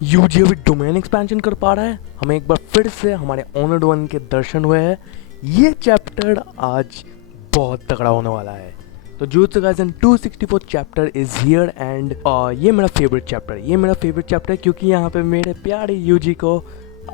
UG अभी domain expansion कर पा रहा है। हमें एक बार फिर से हमारे ऑनर्ड वन के दर्शन हुए हैं। ये चैप्टर आज बहुत तगड़ा होने वाला है। तो jutsu Kaisen 264 chapter is here and ये मेरा फेवरेट चैप्टर है क्योंकि यहाँ पे मेरे प्यारे यूजी को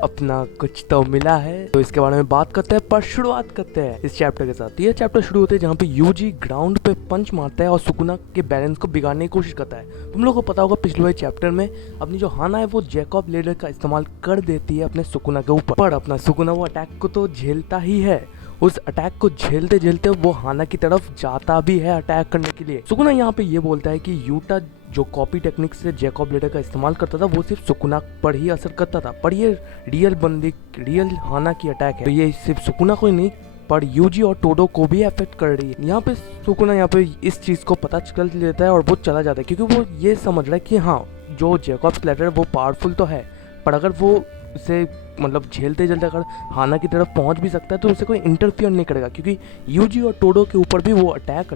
अपना कुछ तो मिला है। तो इसके बारे में बात करते हैं, पर शुरुआत करते हैं इस चैप्टर के साथ। ये चैप्टर शुरू होते हैं जहाँ पे यूजी ग्राउंड पे पंच मारता है और सुकुना के बैलेंस को बिगाड़ने की कोशिश करता है। तुम लोगों को पता होगा पिछले वाले चैप्टर में अपनी जो हाना है वो जैकॉब लेडर का इस्तेमाल कर देती है अपने सुकुना के ऊपर, पर अपना सुकुना वो अटैक को तो झेलता ही है। उस अटैक को झेलते झेलते वो हाना की तरफ जाता भी है अटैक करने के लिए। सुकुना यहाँ पे ये बोलता है कि यूटा जो कॉपी टेक्निक से जैकॉब लेडर का इस्तेमाल करता था वो सिर्फ सुकुना पर ही असर करता था, पर ये रियल हाना की अटैक है। तो ये सिर्फ सुकुना को ही नहीं पर यूजी और टोडो को भी अफेक्ट कर रही है। यहाँ पे सुकुना यहाँ पे इस चीज को पता चल लेता है और वो चला जाता है क्योंकि वो ये समझ रहा है कि हाँ जो जैकॉब लेडर है वो पावरफुल तो है, पर अगर वो उसे मतलब झेलते झेलते अगर हाना की तरफ पहुंच भी सकता है तो उसे कोई इंटरफियर नहीं करेगा क्योंकि यूजी और टोडो के ऊपर भी वो अटैक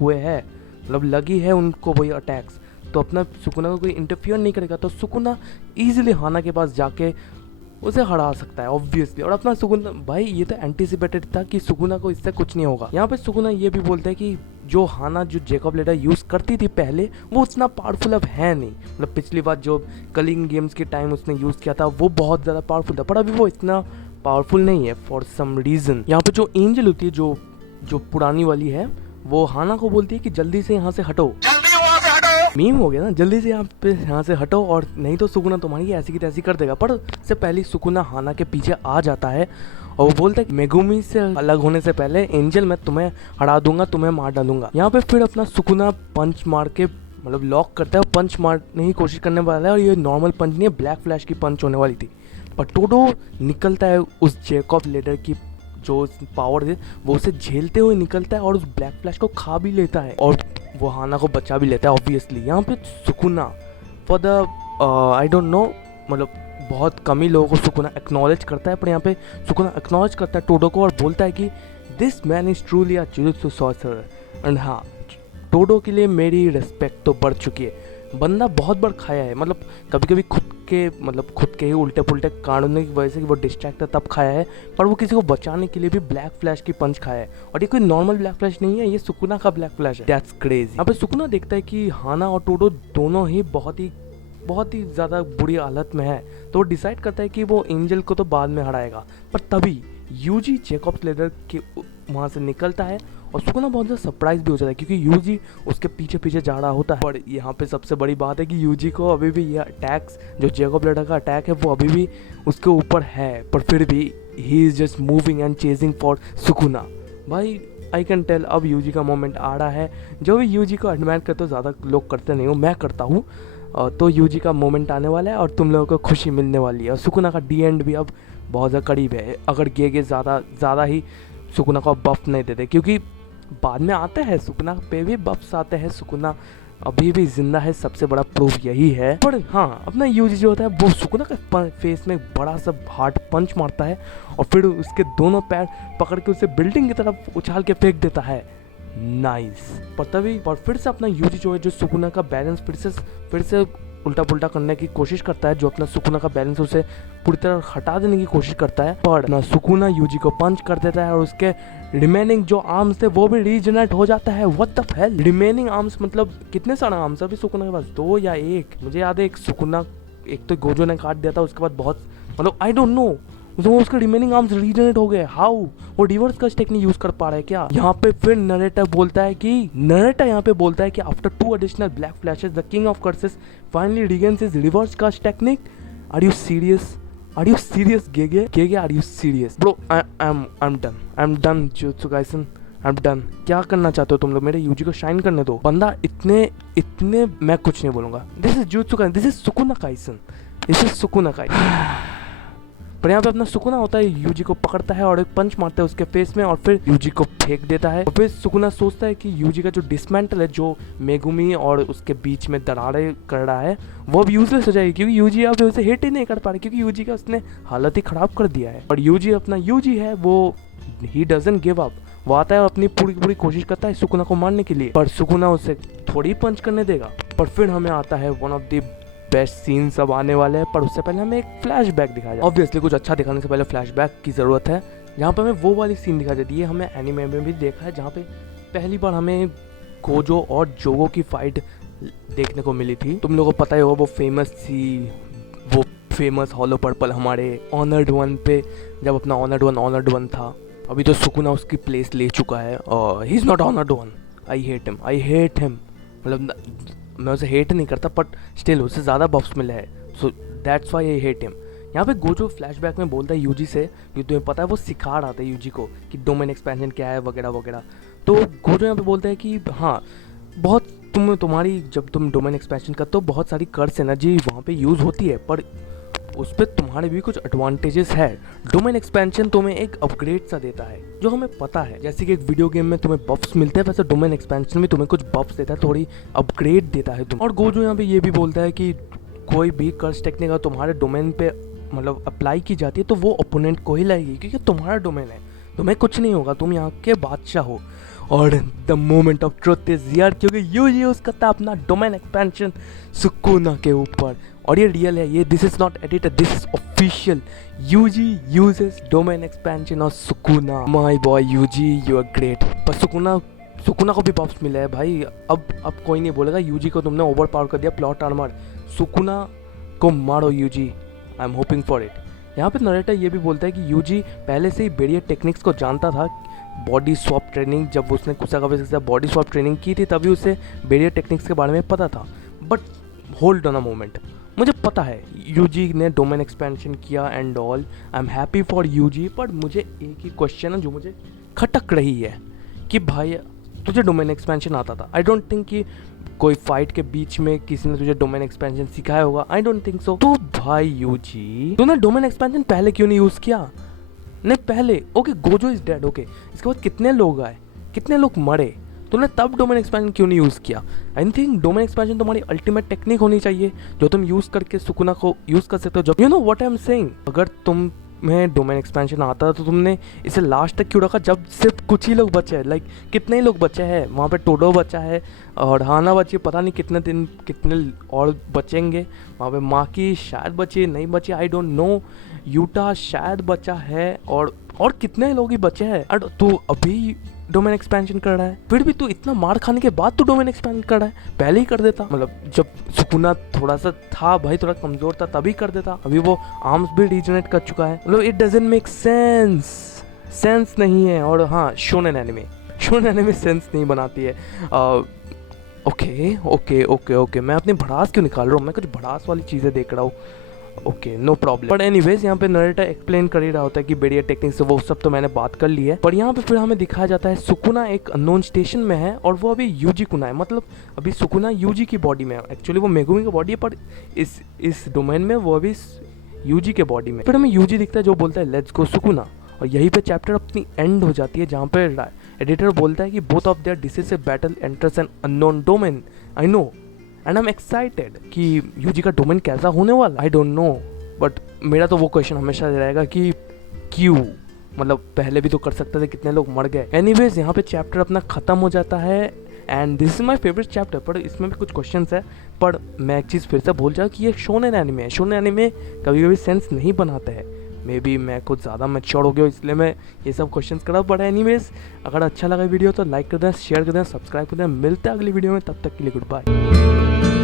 हुए हैं, मतलब लगी है उनको वही अटैक्स। तो अपना सुकुना को कोई इंटरफियर नहीं करेगा तो सुकुना इजीली हाना के पास जाके उसे हरा सकता है ऑब्वियसली। और अपना सुकुना भाई ये तो एंटिसिपेटेड था कि सुकुना को इससे कुछ नहीं होगा। यहाँ पे सुकुना ये भी बोलता है कि जो हाना जो जैकॉब लेडर यूज करती थी पहले वो उतना पावरफुल अब है नहीं। मतलब पिछली बार जो कलिंग गेम्स के टाइम उसने यूज किया था वो बहुत ज्यादा पावरफुल था, पर अभी वो इतना पावरफुल नहीं है फॉर सम रीजन। यहाँ पे जो एंजल होती है जो पुरानी वाली है वो हाना को बोलती है कि जल्दी से यहाँ से हटो, मीम हो गया ना, जल्दी से यहाँ से हटो और नहीं तो सुकुना तुम्हारी ऐसी की तैसी कर देगा। पर से पहले सुकुना हाना के पीछे आ जाता है और वो बोलता है मेगुमी से अलग होने से पहले एंजल मैं तुम्हें हरा दूंगा, तुम्हें मार डालूंगा। यहाँ पे फिर अपना सुकुना पंच मार के मतलब लॉक करता है और पंच मारने की कोशिश करने वाला है और ये नॉर्मल पंच नहीं है, ब्लैक फ्लैश की पंच होने वाली थी। पर टोडो निकलता है उस जैकॉब लेडर की जो पावर है वो उसे झेलते हुए निकलता है और उस ब्लैक फ्लैश को खा भी लेता है और वो हाना को बचा भी लेता है ऑब्वियसली। यहाँ पे Sukuna for the I don't know मतलब बहुत कम ही लोगों को सुकुना एक्नॉलेज करता है, पर यहाँ पे सुकुना एक्नॉलेज करता है टोडो को और बोलता है कि this man is truly a jujutsu sorcerer and हाँ टोडो के लिए मेरी रिस्पेक्ट तो बढ़ चुकी है। बंदा बहुत बार खाया है, मतलब कभी कभी खुद के ही उल्टे पुल्टे कांडों की वजह से वो डिस्ट्रैक्ट है तब खाया है, पर वो किसी को बचाने के लिए भी ब्लैक फ्लैश की पंच खाया है। और ये कोई नॉर्मल ब्लैक फ्लैश नहीं है, ये सुकुना का ब्लैक फ्लैश है। That's crazy. यहाँ पे सुकुना देखता है कि हाना और टोडो दोनों ही बहुत ही ज़्यादा बुरी हालत में है, तो वो डिसाइड करता है कि वो एंजल को तो बाद में हराएगा। पर तभी यूजी जैकॉब लेडर के वहाँ से निकलता है और सुकुना बहुत ज़्यादा सरप्राइज भी हो जाता है क्योंकि यूजी उसके पीछे पीछे जा रहा होता है। पर यहाँ पे सबसे बड़ी बात है कि यूजी को अभी भी यह अटैक्स जो जैकॉब लेडर का अटैक है वो अभी भी उसके ऊपर है, पर फिर भी he is just moving and chasing for Sukuna. भाई आई कैन टेल अब यूजी का मोमेंट आ रहा है। जो भी यूजी को एडमायर करते हो ज़्यादा लोग करते नहीं हो, मैं करता हूँ। तो यूजी का मोमेंट आने वाला है और तुम लोगों को खुशी मिलने वाली है। और सुकुना का डी एंड भी अब बहुत ज़्यादा करीब है अगर गेगे ज़्यादा ही सुकुना को बफ नहीं देते, क्योंकि बाद में आते हैं सुकुना पे भी बफ्स आते हैं, सुकुना अभी भी जिंदा है, सबसे बड़ा प्रूफ यही है। पर हाँ अपना यूजी जो होता है वो सुकुना के फेस में बड़ा सा हार्ड पंच मारता है और फिर उसके दोनों पैर पकड़ के उसे बिल्डिंग की तरफ उछाल के फेंक देता है। नाइस। पर तभी और फिर से अपना यूजी जो है जो सुकुना का बैलेंस फिर से उल्टा पुल्टा करने की कोशिश करता है, जो अपना सुकुना का बैलेंस उसे पूरी तरह हटा देने की कोशिश करता है। पर ना सुकुना यूजी को पंच कर देता है और उसके रिमेनिंग जो आर्म्स थे वो भी रीजनरेट हो जाता है। What the hell, remaining arms मतलब कितने सारे आर्म्स अभी सुकुना के पास, 2 या 1? मुझे याद है एक सुकुना एक तो गोजो ने काट दिया था, उसके बाद बहुत मतलब आई डोंट नो उसके रिमेनिंग आर्म्स रीजनरेट हो गए। हाउ? वो रिवर्स कट टेक्निक यूज कर पा रहा है क्या? यहाँ पे फिर नरेटर यहाँ पे बोलता है कि after 2 additional black flashes the king of curses finally regains his reverse cursed technique. Are you serious Gege are you serious bro? I am done Jujutsu Kaisen, I am done. क्या करना चाहते हो तुम लोग? मेरे यूजी को shine करने दो। बंदा इतने मैं कुछ नहीं बोलूंगा। This is Jujutsu Kaisen, this is Sukuna Kaisen. पर यहाँ पे अपना सुकुना होता है, यूजी को पकड़ता है और एक पंच मारता है उसके फेस में और फिर यूजी को फेंक देता है। और फिर सुकुना सोचता है कि यूजी का जो डिसमेंटल है जो मेगुमी और उसके बीच में दरारें कर रहा है वो अब यूजलेस हो जाएगी क्योंकि यूजी अब उसे हिट ही नहीं कर पा रही क्योंकि यूजी का उसने हालत ही खराब कर दिया है। और यूजी है वो ही डजंट गिव अप। वो आता है और अपनी पूरी कोशिश करता है सुकुना को मारने के लिए, पर सुकुना उसे थोड़ी पंच करने देगा। पर फिर हमें आता है one of the best scene सब आने वाले हैं, पर उससे पहले हमें एक फ्लैशबैक दिखाया जाए। ऑब्वियसली कुछ अच्छा दिखाने से पहले फ्लैशबैक की ज़रूरत है, जहाँ पे हमें वो वाली सीन दिखाई देती है। हमें एनीमे में भी देखा है जहाँ पे पहली बार हमें गोजो और जोगो की फाइट देखने को मिली थी। तुम लोगों को पता ही होगा वो फेमस हॉलो पर्पल हमारे ऑनर्ड वन पे, जब अपना ऑनर्ड वन था। अभी तो सुकुना उसकी प्लेस ले चुका है और he is not honoured one. I hate him. मतलब मैं उसे हेट नहीं करता, बट स्टिल उससे ज़्यादा बफ्स मिले हैं, so that's why I hate him. यहाँ पे गोजो फ्लैशबैक में बोलता है यूजी से, क्योंकि तुम्हें पता है वो सिखा रहा था यूजी को कि डोमेन एक्सपेंशन क्या है वगैरह वगैरह। तो गोजो यहाँ पे बोलता है कि हाँ, बहुत तुम्हारी जब तुम डोमेन एक्सपेंशन करते हो बहुत सारी कर्स एनर्जी वहाँ पे यूज़ होती है, पर उस पर तुम्हारे भी कुछ एडवांटेजेस है। डोमेन एक्सपेंशन तुम्हें एक अपग्रेड सा देता है जो हमें पता है। जैसे कि एक वीडियो गेम में तुम्हें बफ्स मिलते हैं, वैसे डोमेन एक्सपेंशन में तुम्हें कुछ बफ्स देता है, थोड़ी अपग्रेड देता है तुम। और गोजो यहाँ पे ये भी बोलता है कि कोई भी कर्स टेक्निक अगर तुम्हारे डोमेन पे मतलब अप्लाई की जाती है तो वो ओपोनेंट को ही लगेगी, क्योंकि तुम्हारा डोमेन है, तुम्हें कुछ नहीं होगा, तुम यहाँ के बादशाह हो। और the moment of truth is यार, क्योंकि यूजी यूज करता है अपना डोमेन एक्सपेंशन सुकुना के ऊपर, और ये रियल है, ये this is not edited, this is official. Yuji uses domain expansion of Sukuna. My boy Yuji, you are great. पर सुकुना को भी बफ्स मिला है भाई। अब कोई नहीं बोलेगा यूजी को तुमने ओवर पावर कर दिया प्लॉट आर्मर। सुकुना को मारो Yuji, I am hoping for it. यहाँ पे नरेटर ये भी बोलता है कि यूजी पहले से ही बेरियर टेक्निक्स को जानता था। बॉडी स्वैप ट्रेनिंग, जब उसने कुसाकाबे के साथ बॉडी स्वैप ट्रेनिंग की थी तभी उसे बेरियर टेक्निक्स के बारे में पता था। But hold on a moment, मुझे पता है यूजी ने डोमेन एक्सपेंशन किया and all, I am happy for Yuji. पर मुझे एक ही क्वेश्चन है जो मुझे खटक रही है कि भाई तुझे डोमेन एक्सपेंशन आता था? आई डोंट थिंक कि कोई फाइट के बीच में किसी ने तुझे डोमेन एक्सपेंशन सिखाया होगा, आई डोंट थिंक सो। तो भाई यूजी तूने डोमेन एक्सपेंशन पहले क्यों नहीं यूज़ किया? नहीं पहले, okay Gojo is dead, okay इसके बाद कितने लोग आए, कितने लोग मरे, तूने तब डोमेन एक्सपेंशन क्यों नहीं यूज़ किया? आई थिंक डोमेन एक्सपेंशन तुम्हारी अल्टीमेट टेक्निक होनी चाहिए जो तुम यूज़ करके सुकुना को यूज़ कर सकते हो। जब you know what I am saying, अगर तुम्हें डोमेन एक्सपेंशन आता तो तुमने इसे लास्ट तक क्यों रखा जब सिर्फ कुछ ही लोग बचे हैं? लाइक कितने ही लोग बचे हैं वहाँ पे? टोडो बचा है और हाना बची, पता नहीं कितने और बचेंगे वहाँ पे। माकी शायद बची, नहीं बची, आई डोंट नो। यूटा शायद बचा है और कितने लोग ही बचे हैं। और तू अभी डोमेन एक्सपेंशन कर रहा है, फिर भी तू इतना मार खाने के बाद तू डोमेन एक्सपेंशन कर रहा है। पहले ही कर देता, मतलब जब सुकुना थोड़ा सा था भाई, थोड़ा कमजोर था तभी कर देता। अभी वो आर्म्स भी रीजनरेट कर चुका है। मतलब इट डजंट मेक सेंस नहीं है। और हाँ, शोनेन एनिमे सेंस नहीं बनाती है। ओके मैं अपनी भड़ास क्यों निकाल रहा हूँ? मैं कुछ भड़ास वाली चीज़ें देख रहा हूँ। Okay no problem. But anyways यहाँ पे नरेटर एक्सप्लेन कर ही रहा होता है कि बेरियर टेक्निक से, वो सब तो मैंने बात कर ली है। पर यहाँ पे फिर हमें दिखाया जाता है सुकुना एक अननोन स्टेशन में है और वो अभी यूजी कुना है। मतलब अभी सुकुना यूजी की बॉडी में है, एक्चुअली वो मेगुमी की बॉडी है, पर इस डोमेन में वो अभी यूजी के बॉडी में। फिर हमें यूजी दिखता है जो बोलता है लेट्स गो सुकुना, और यहीं पे चैप्टर अपनी एंड हो जाती है, जहाँ पे एडिटर बोलता है कि both of their decisive battle enters an unknown domain. I know and I am excited कि यूजी का डोमेन कैसा होने वाला। आई डोंट नो, बट मेरा तो वो क्वेश्चन हमेशा रहेगा कि क्यों, मतलब पहले भी तो कर सकते थे, कितने लोग मर गए। एनीवेज यहाँ पे चैप्टर अपना ख़त्म हो जाता है and this is my favourite chapter. पर इसमें भी कुछ क्वेश्चंस है, पर मैं एक चीज़ फिर से भूल जाऊँ कि ये शोनेन एनिमे है। शोनेन एनिमे कभी कभी सेंस नहीं बनाते हैं। मे बी मैं कुछ ज़्यादा मैच्योर हो गया इसलिए मैं ये सब क्वेश्चंस कर रहा हूँ। बट एनीवेज अगर अच्छा लगा वीडियो तो लाइक कर दें, शेयर कर दें, सब्सक्राइब कर दें। मिलते हैं अगली वीडियो में, तब तक के लिए गुड बाय।